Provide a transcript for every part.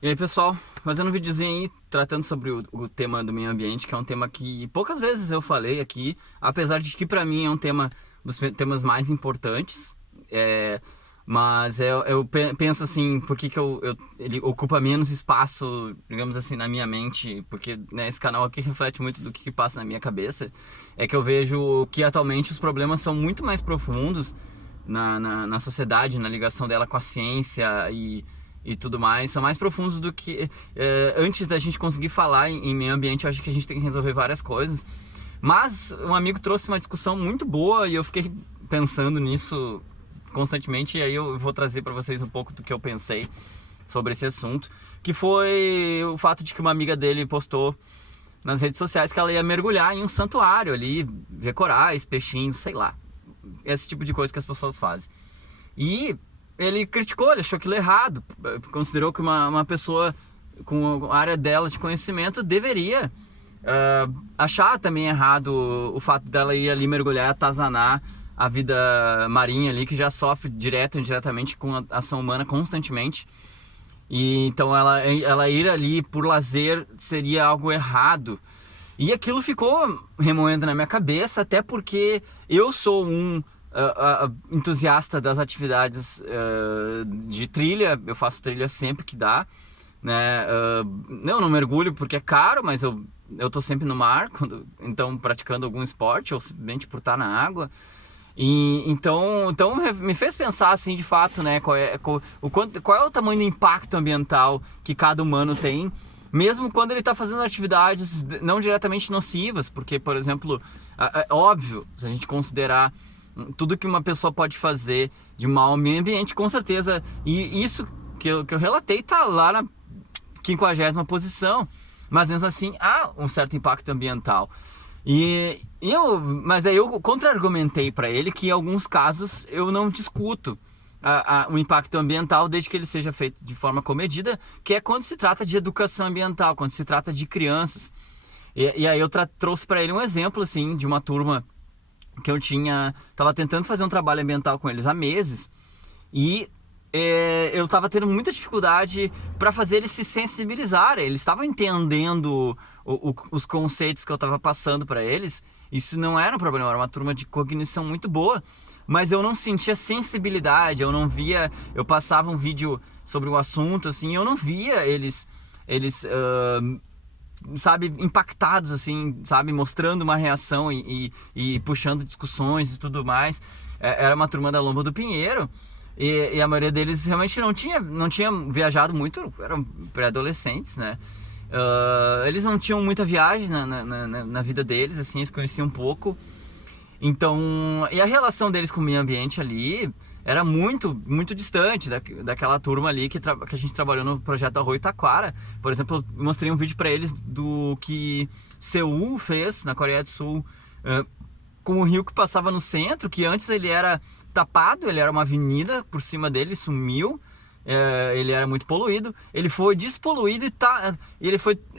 E aí, pessoal, fazendo um videozinho aí tratando sobre o tema do meio ambiente, que é um tema que poucas vezes eu falei aqui, apesar de que pra mim é um tema dos temas mais importantes. é, mas penso assim, por que que ele ocupa menos espaço, digamos assim, na minha mente, porque né, esse canal aqui reflete muito do que passa na minha cabeça, é que eu vejo que atualmente os problemas são muito mais profundos na sociedade, na ligação dela com a ciência e tudo mais, são mais profundos do que antes da gente conseguir falar em meio ambiente. Eu acho que a gente tem que resolver várias coisas, mas um amigo trouxe uma discussão muito boa e eu fiquei pensando nisso constantemente, e aí eu vou trazer para vocês um pouco do que eu pensei sobre esse assunto, que foi o fato de que uma amiga dele postou nas redes sociais que ela ia mergulhar em um santuário ali, ver corais, peixinhos, sei lá, esse tipo de coisa que as pessoas fazem. E ele criticou, ele achou aquilo errado, considerou que uma pessoa com a área dela de conhecimento deveria achar também errado o fato dela ir ali mergulhar, atazanar a vida marinha ali, que já sofre direto e indiretamente com a ação humana constantemente. E então ela ir ali por lazer seria algo errado. E aquilo ficou remoendo na minha cabeça, até porque eu sou um entusiasta das atividades de trilha. Eu faço trilha sempre que dá, né? Eu não mergulho porque é caro, mas eu tô sempre no mar, então praticando algum esporte ou simplesmente por estar na água. E então me fez pensar assim, de fato, né, qual é o tamanho do impacto ambiental que cada humano tem, mesmo quando ele está fazendo atividades não diretamente nocivas, porque, por exemplo, é óbvio, se a gente considerar tudo que uma pessoa pode fazer de mal ao meio ambiente, com certeza, e isso que eu relatei tá lá na 50ª posição, mas mesmo assim há um certo impacto ambiental. Mas aí eu contra-argumentei para ele que em alguns casos eu não discuto o impacto ambiental desde que ele seja feito de forma comedida, que é quando se trata de educação ambiental, quando se trata de crianças. E aí eu trouxe para ele um exemplo assim de uma turma que eu tava tentando fazer um trabalho ambiental com eles há meses, e eu estava tendo muita dificuldade para fazer eles se sensibilizarem. Eles estavam entendendo os conceitos que eu estava passando para eles. Isso não era um problema, era uma turma de cognição muito boa, mas eu não sentia sensibilidade. Eu não via, eu passava um vídeo sobre o assunto assim, eu não via eles sabe, impactados assim, sabe, mostrando uma reação e puxando discussões e tudo mais. Era uma turma da Lomba do Pinheiro. E a maioria deles realmente não tinha viajado muito, eram pré-adolescentes, né? Eles não tinham muita viagem na vida deles, assim, eles conheciam um pouco. Então, e a relação deles com o meio ambiente ali era muito, muito distante daquela turma ali que a gente trabalhou no projeto Arroio Taquara. Por exemplo, eu mostrei um vídeo para eles do que Seul fez na Coreia do Sul, com o rio que passava no centro, que antes ele era tapado, ele era uma avenida por cima dele, sumiu. Ele era muito poluído, ele foi despoluído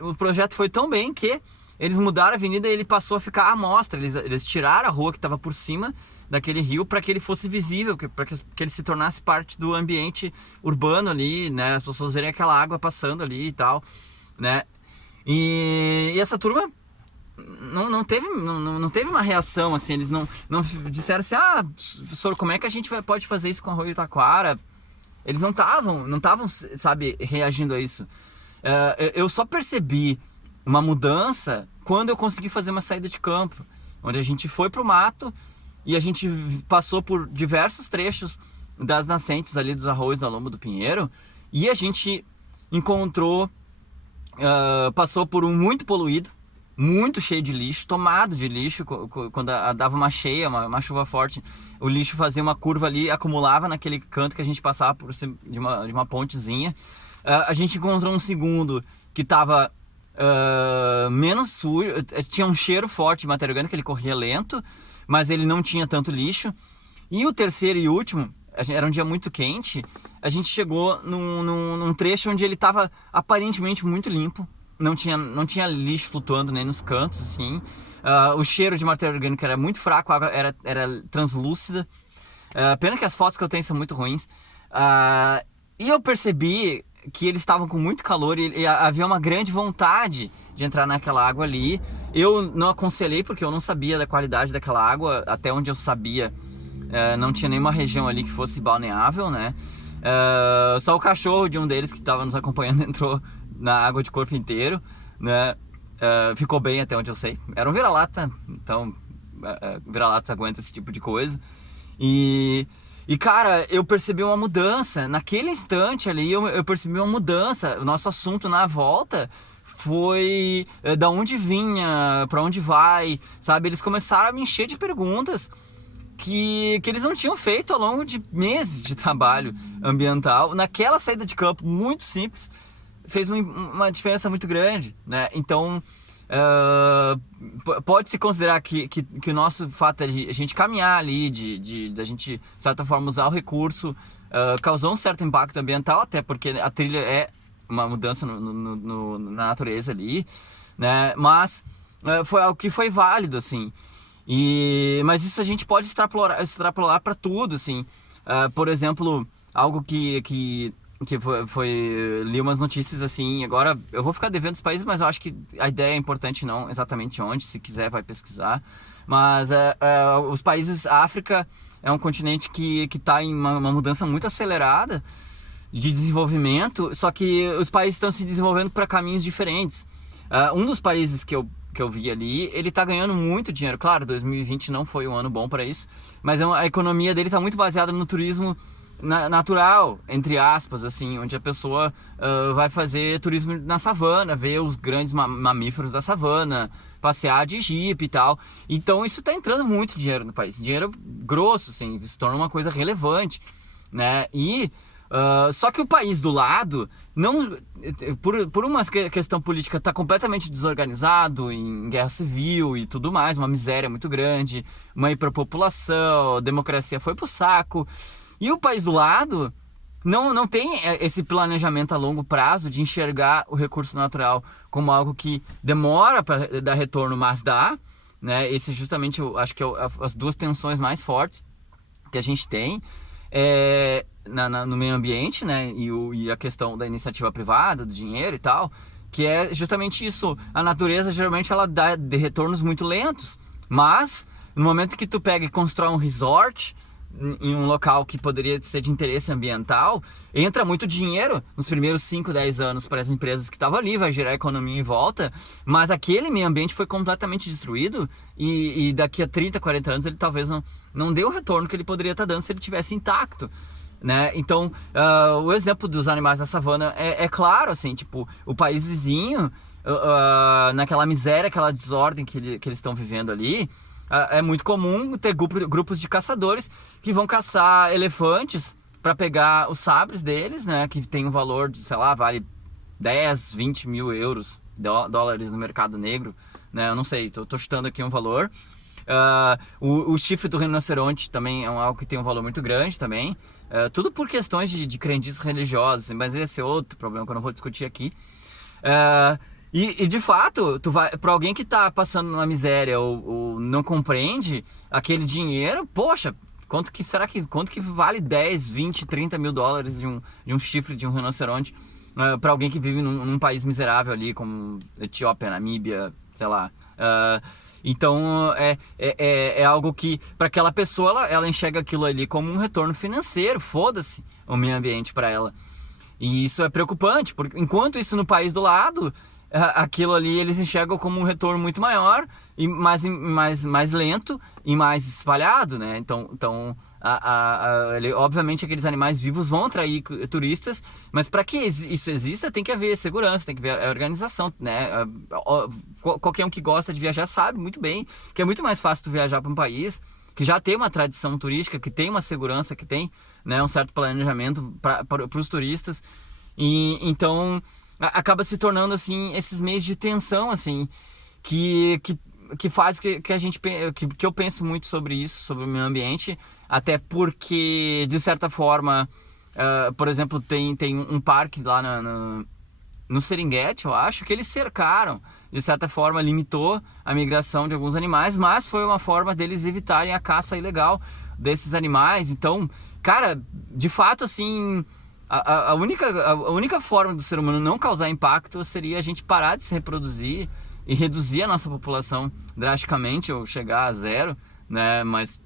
o projeto foi tão bem que eles mudaram a avenida e ele passou a ficar à mostra. Eles tiraram a rua que estava por cima daquele rio para que ele fosse visível, para que ele se tornasse parte do ambiente urbano ali, né? As pessoas verem aquela água passando ali e tal, né? E essa turma não teve uma reação assim. Eles não disseram assim: ah, professor, como é que a gente pode fazer isso com o Arroio Taquara? Eles não estavam, sabe, reagindo a isso. Eu só percebi uma mudança quando eu consegui fazer uma saída de campo, onde a gente foi pro mato e a gente passou por diversos trechos das nascentes ali dos arroios da Lomba do Pinheiro, e a gente encontrou, passou por um muito poluído, muito cheio de lixo, tomado de lixo. Quando dava uma cheia, uma chuva forte, o lixo fazia uma curva ali, acumulava naquele canto que a gente passava por cima de uma pontezinha. A gente encontrou um segundo que estava menos sujo, tinha um cheiro forte de matéria orgânica, ele corria lento, mas ele não tinha tanto lixo. E o terceiro e último, era um dia muito quente, a gente chegou num trecho onde ele estava aparentemente muito limpo. Não tinha lixo flutuando nem nos cantos, assim. O cheiro de matéria orgânica era muito fraco, a água era translúcida. Pena que as fotos que eu tenho são muito ruins. E eu percebi que eles estavam com muito calor e havia uma grande vontade de entrar naquela água ali. Eu não aconselhei porque eu não sabia da qualidade daquela água, até onde eu sabia, não tinha nenhuma região ali que fosse balneável, né? Só o cachorro de um deles que estava nos acompanhando entrou na água de corpo inteiro, né? Ficou bem até onde eu sei. Era um vira-lata, então vira-latas aguenta esse tipo de coisa. E cara, eu percebi uma mudança. Naquele instante ali, eu percebi uma mudança. O nosso assunto na volta foi da onde vinha, pra onde vai, sabe? Eles começaram a me encher de perguntas que eles não tinham feito ao longo de meses de trabalho ambiental. Naquela saída de campo muito simples, fez uma diferença muito grande, né? Então, pode-se considerar que o nosso fato de a gente caminhar ali, de a gente, de certa forma, usar o recurso, causou um certo impacto ambiental, até porque a trilha é uma mudança na natureza ali, né? Mas foi algo que foi válido, assim. Mas isso a gente pode extrapolar para tudo, assim. Por exemplo, algo que li umas notícias assim. Agora eu vou ficar devendo os países, mas eu acho que a ideia é importante, não exatamente onde, se quiser vai pesquisar. Mas os países, a África é um continente que está em uma mudança muito acelerada de desenvolvimento, só que os países estão se desenvolvendo para caminhos diferentes. Um dos países que eu vi ali, ele tá ganhando muito dinheiro. Claro, 2020 não foi um ano bom para isso, mas a economia dele tá muito baseada no turismo natural, entre aspas, assim, onde a pessoa vai fazer turismo na savana, ver os grandes mamíferos da savana, passear de jipe e tal. Então isso tá entrando muito dinheiro no país, dinheiro grosso, assim, se torna uma coisa relevante, né? Só que o país do lado, não, por uma questão política, está completamente desorganizado, em guerra civil e tudo mais, uma miséria muito grande, uma hiperpopulação, a democracia foi pro saco. E o país do lado não tem esse planejamento a longo prazo de enxergar o recurso natural como algo que demora para dar retorno, mas dá, né? Esse justamente, eu acho que as duas tensões mais fortes que a gente tem no meio ambiente, né? E a questão da iniciativa privada, do dinheiro e tal, que é justamente isso. A natureza geralmente ela dá de retornos muito lentos, mas no momento que tu pega e constrói um resort em um local que poderia ser de interesse ambiental, entra muito dinheiro nos primeiros 5, 10 anos para as empresas que estavam ali, vai gerar economia em volta, mas aquele meio ambiente foi completamente destruído e daqui a 30, 40 anos ele talvez não dê o retorno que ele poderia estar dando se ele tivesse intacto, né? Então, o exemplo dos animais da savana é claro, assim, tipo, o país vizinho, naquela miséria, aquela desordem que eles estão vivendo ali, é muito comum ter grupos de caçadores que vão caçar elefantes para pegar os sabres deles, né? Que tem um valor de, sei lá, vale 10, 20 mil euros, dólares no mercado negro, né? Eu não sei, tô chutando aqui um valor. O chifre do rinoceronte também é algo que tem um valor muito grande também. Tudo por questões de crendices religiosas, mas esse é outro problema que eu não vou discutir aqui. E de fato, tu vai para alguém que tá passando uma miséria ou não compreende aquele dinheiro, poxa, quanto que vale 10, 20, 30 mil dólares de um chifre de um rinoceronte para alguém que vive num país miserável ali como Etiópia, Namíbia, sei lá. Então é algo que para aquela pessoa ela enxerga aquilo ali como um retorno financeiro, foda-se o meio ambiente para ela. E isso é preocupante, porque enquanto isso no país do lado, aquilo ali eles enxergam como um retorno muito maior e mais lento e mais espalhado, né? Então obviamente aqueles animais vivos vão atrair turistas, mas para que isso exista tem que haver segurança, tem que haver organização, né? Qualquer um que gosta de viajar sabe muito bem que é muito mais fácil tu viajar para um país que já tem uma tradição turística, que tem uma segurança, que tem, né, um certo planejamento para os turistas. E então acaba se tornando assim esses meios de tensão assim que faz que a gente que eu penso muito sobre isso, sobre o meio ambiente, até porque de certa forma, por exemplo, tem um parque lá no Serengeti, eu acho, que eles cercaram, de certa forma limitou a migração de alguns animais, mas foi uma forma deles evitarem a caça ilegal desses animais. Então, cara, de fato assim, A única forma do ser humano não causar impacto seria a gente parar de se reproduzir e reduzir a nossa população drasticamente ou chegar a zero, né? Mas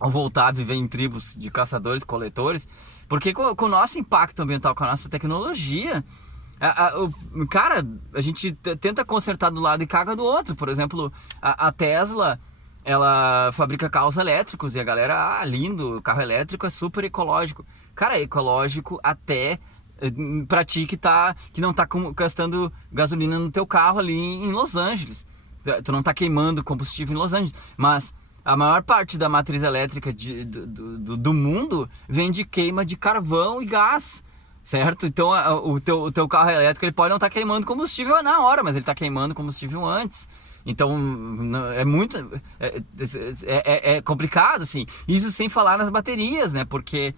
ou voltar a viver em tribos de caçadores-coletores, porque com o nosso impacto ambiental, com a nossa tecnologia, cara, a gente tenta consertar do lado e caga do outro. Por exemplo, a Tesla, ela fabrica carros elétricos e a galera, lindo, carro elétrico é super ecológico. Cara, é ecológico até pra ti que não tá gastando gasolina no teu carro ali em Los Angeles. Tu não tá queimando combustível em Los Angeles, mas a maior parte da matriz elétrica do mundo vem de queima de carvão e gás, certo? Então o teu carro elétrico ele pode não estar queimando combustível na hora, mas ele está queimando combustível antes. Então é muito é complicado assim. Isso sem falar nas baterias, né? Porque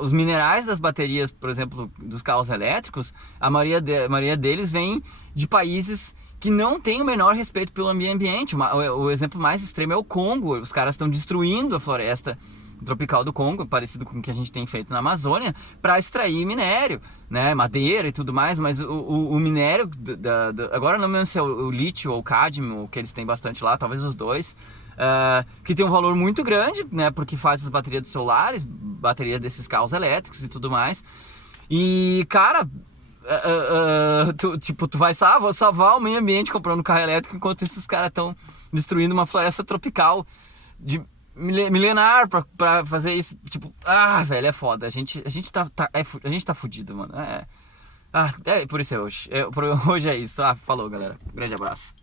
os minerais das baterias, por exemplo, dos carros elétricos, a maioria deles vem de países que não tem o menor respeito pelo meio ambiente. O exemplo mais extremo é o Congo. Os caras estão destruindo a floresta tropical do Congo, parecido com o que a gente tem feito na Amazônia, para extrair minério, né, madeira e tudo mais. Mas o minério, agora não me lembro se é o lítio ou o cádmio, que eles têm bastante lá, talvez os dois, que tem um valor muito grande, né, porque faz as baterias dos celulares, bateria desses carros elétricos e tudo mais. E, cara, tu vai salvar o meio ambiente comprando um carro elétrico, enquanto esses caras estão destruindo uma floresta tropical de milenar pra fazer isso. Tipo, velho, é foda. A gente tá fudido, mano. Por isso é hoje. Por hoje é isso. Falou, galera. Grande abraço.